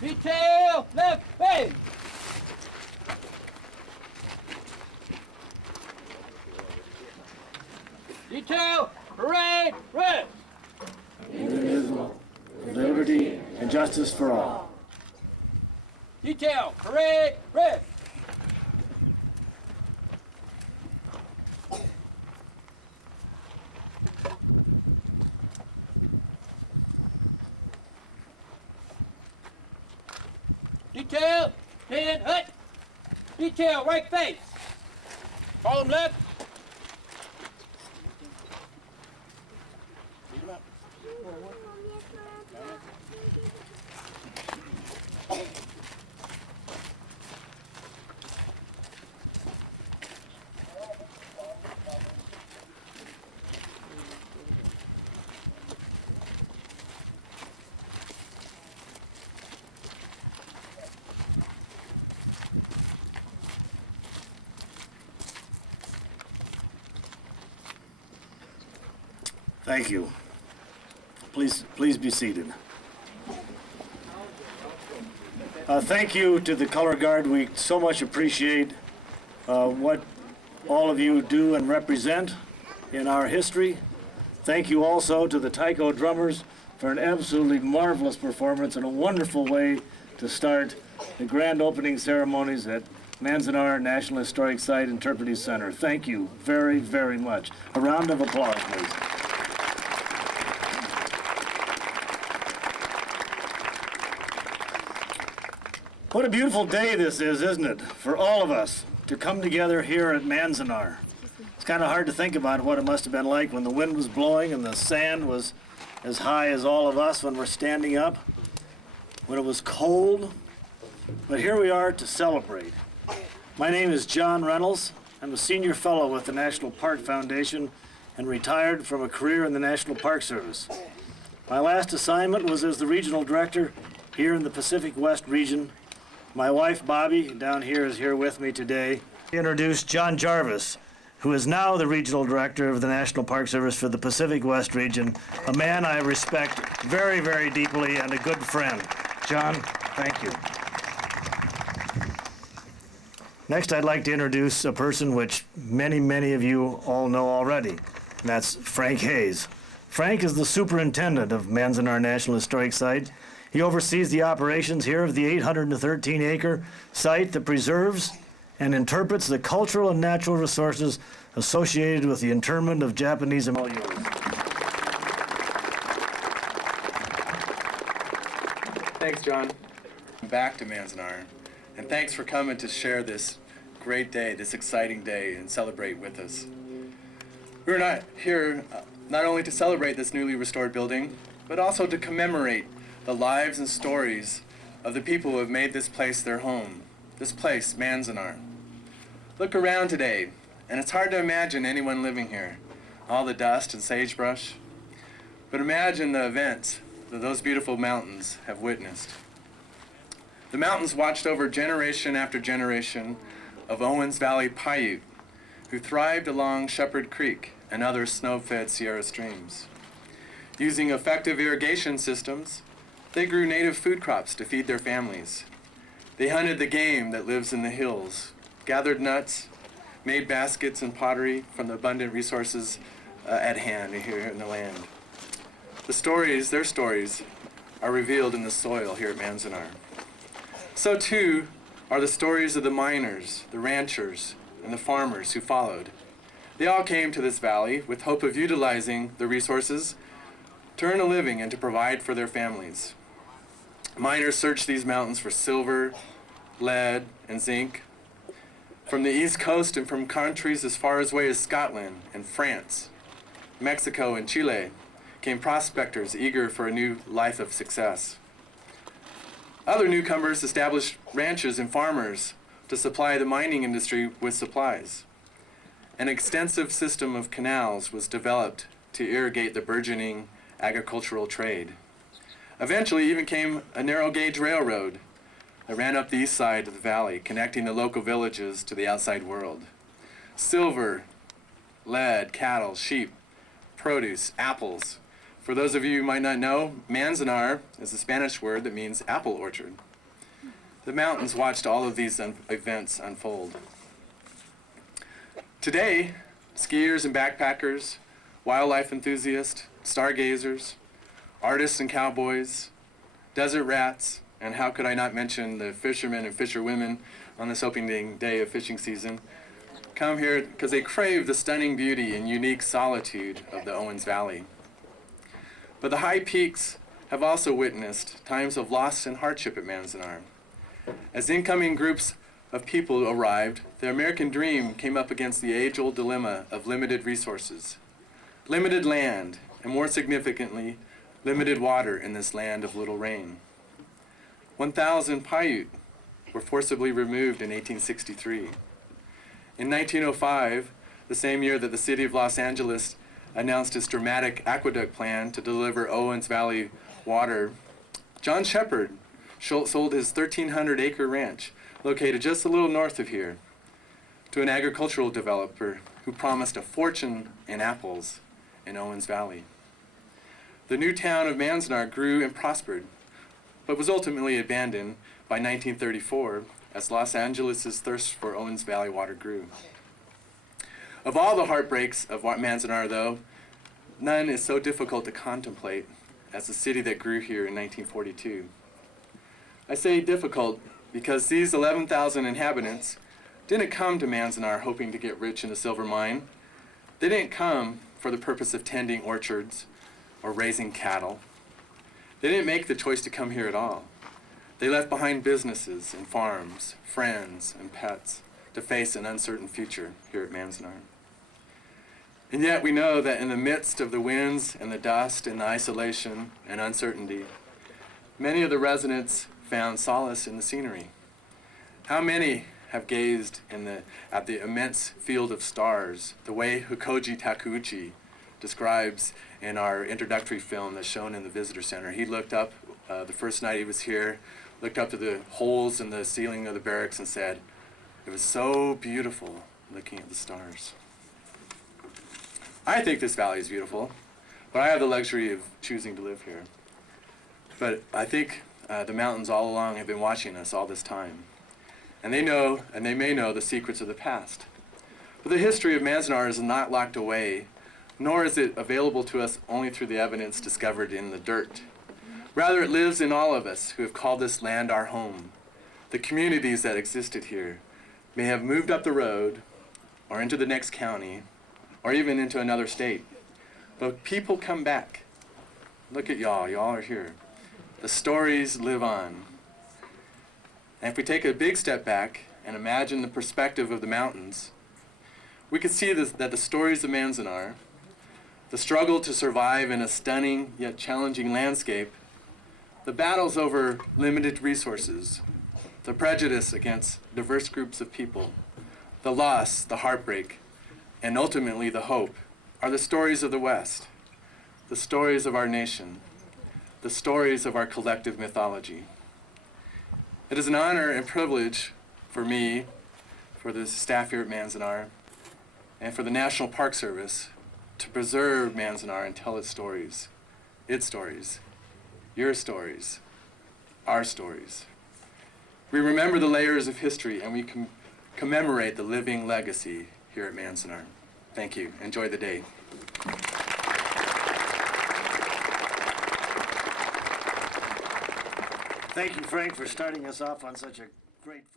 Detail left face. Detail parade rest. Indivisible, with liberty and justice for all. Detail parade rest. Detail, stand hut. Detail, right face. Column left. Thank you. Please be seated. Thank you to the Color Guard. We so much appreciate what all of you do and represent in our history. Thank you also to the taiko drummers for an absolutely marvelous performance and a wonderful way to start the grand opening ceremonies at Manzanar National Historic Site Interpretive Center. Thank you very, very much. A round of applause, please. What a beautiful day this is, isn't it, for all of us to come together here at Manzanar. It's kind of hard to think about what it must have been like when the wind was blowing and the sand was as high as all of us when we're standing up, when it was cold. But here we are to celebrate. My name is John Reynolds. I'm a senior fellow with the National Park Foundation and retired from a career in the National Park Service. My last assignment was as the regional director here in the Pacific West region. My wife, Bobby, down here is here with me today. Introduce John Jarvis, who is now the regional director of the National Park Service for the Pacific West region, a man I respect very, very deeply and a good friend. John, thank you. Next, I'd like to introduce a person which many, many of you all know already, and that's Frank Hayes. Frank is the superintendent of Manzanar National Historic Site. He oversees the operations here of the 813-acre site that preserves and interprets the cultural and natural resources associated with the internment of Japanese Americans. Thanks, John. Back to Manzanar, and thanks for coming to share this great day, this exciting day, and celebrate with us. We're not here not only to celebrate this newly restored building, but also to commemorate the lives and stories of the people who have made this place their home, this place, Manzanar. Look around today, and it's hard to imagine anyone living here, all the dust and sagebrush. But imagine the events that those beautiful mountains have witnessed. The mountains watched over generation after generation of Owens Valley Paiute, who thrived along Shepherd Creek and other snow-fed Sierra streams. Using effective irrigation systems, they grew native food crops to feed their families. They hunted the game that lives in the hills, gathered nuts, made baskets and pottery from the abundant resources at hand here in the land. The stories, their stories, are revealed in the soil here at Manzanar. So too are the stories of the miners, the ranchers, and the farmers who followed. They all came to this valley with hope of utilizing the resources to earn a living and to provide for their families. Miners searched these mountains for silver, lead, and zinc. From the East Coast and from countries as far away as Scotland and France, Mexico and Chile came prospectors eager for a new life of success. Other newcomers established ranches and farmers to supply the mining industry with supplies. An extensive system of canals was developed to irrigate the burgeoning agricultural trade. Eventually even came a narrow gauge railroad that ran up the east side of the valley, connecting the local villages to the outside world. Silver, lead, cattle, sheep, produce, apples, For those of you who might not know, Manzanar is a Spanish word that means apple orchard. The mountains watched all of these events unfold. Today, skiers and backpackers, wildlife enthusiasts, stargazers, artists and cowboys, desert rats, and how could I not mention the fishermen and fisherwomen on this opening day of fishing season, come here because they crave the stunning beauty and unique solitude of the Owens Valley. But the high peaks have also witnessed times of loss and hardship at Manzanar. As incoming groups of people arrived, the American dream came up against the age-old dilemma of limited resources, limited land, and more significantly, limited water in this land of little rain. 1,000 Paiute were forcibly removed in 1863. In 1905, the same year that the city of Los Angeles announced its dramatic aqueduct plan to deliver Owens Valley water, John Shepard sold his 1,300-acre ranch, located just a little north of here, to an agricultural developer who promised a fortune in apples in Owens Valley. The new town of Manzanar grew and prospered, but was ultimately abandoned by 1934 as Los Angeles' thirst for Owens Valley water grew. Of all the heartbreaks of Manzanar, though, none is so difficult to contemplate as the city that grew here in 1942. I say difficult because these 11,000 inhabitants didn't come to Manzanar hoping to get rich in a silver mine. They didn't come for the purpose of tending orchards or raising cattle. They didn't make the choice to come here at all. They left behind businesses and farms, friends and pets to face an uncertain future here at Manzanar. And yet we know that in the midst of the winds and the dust and the isolation and uncertainty, many of the residents found solace in the scenery. How many have gazed at the immense field of stars, the way Hukoji Takeuchi describes in our introductory film that's shown in the visitor center. He looked up the first night he was here, looked up to the holes in the ceiling of the barracks and said, "It was so beautiful looking at the stars." I think this valley is beautiful, but I have the luxury of choosing to live here. But I think the mountains all along have been watching us all this time. And they know, and they may know, the secrets of the past. But the history of Manzanar is not locked away, nor is it available to us only through the evidence discovered in the dirt. Rather, it lives in all of us who have called this land our home. The communities that existed here may have moved up the road, or into the next county, or even into another state. But people come back. Look at y'all are here. The stories live on. And if we take a big step back and imagine the perspective of the mountains, we could see that the stories of Manzanar, the struggle to survive in a stunning yet challenging landscape, the battles over limited resources, the prejudice against diverse groups of people, the loss, the heartbreak, and ultimately the hope, are the stories of the West, the stories of our nation, the stories of our collective mythology. It is an honor and privilege for me, for the staff here at Manzanar, and for the National Park Service to preserve Manzanar and tell its stories, your stories, our stories. We remember the layers of history and we commemorate the living legacy here at Manzanar. Thank you. Enjoy the day. Thank you, Frank, for starting us off on such a great foot.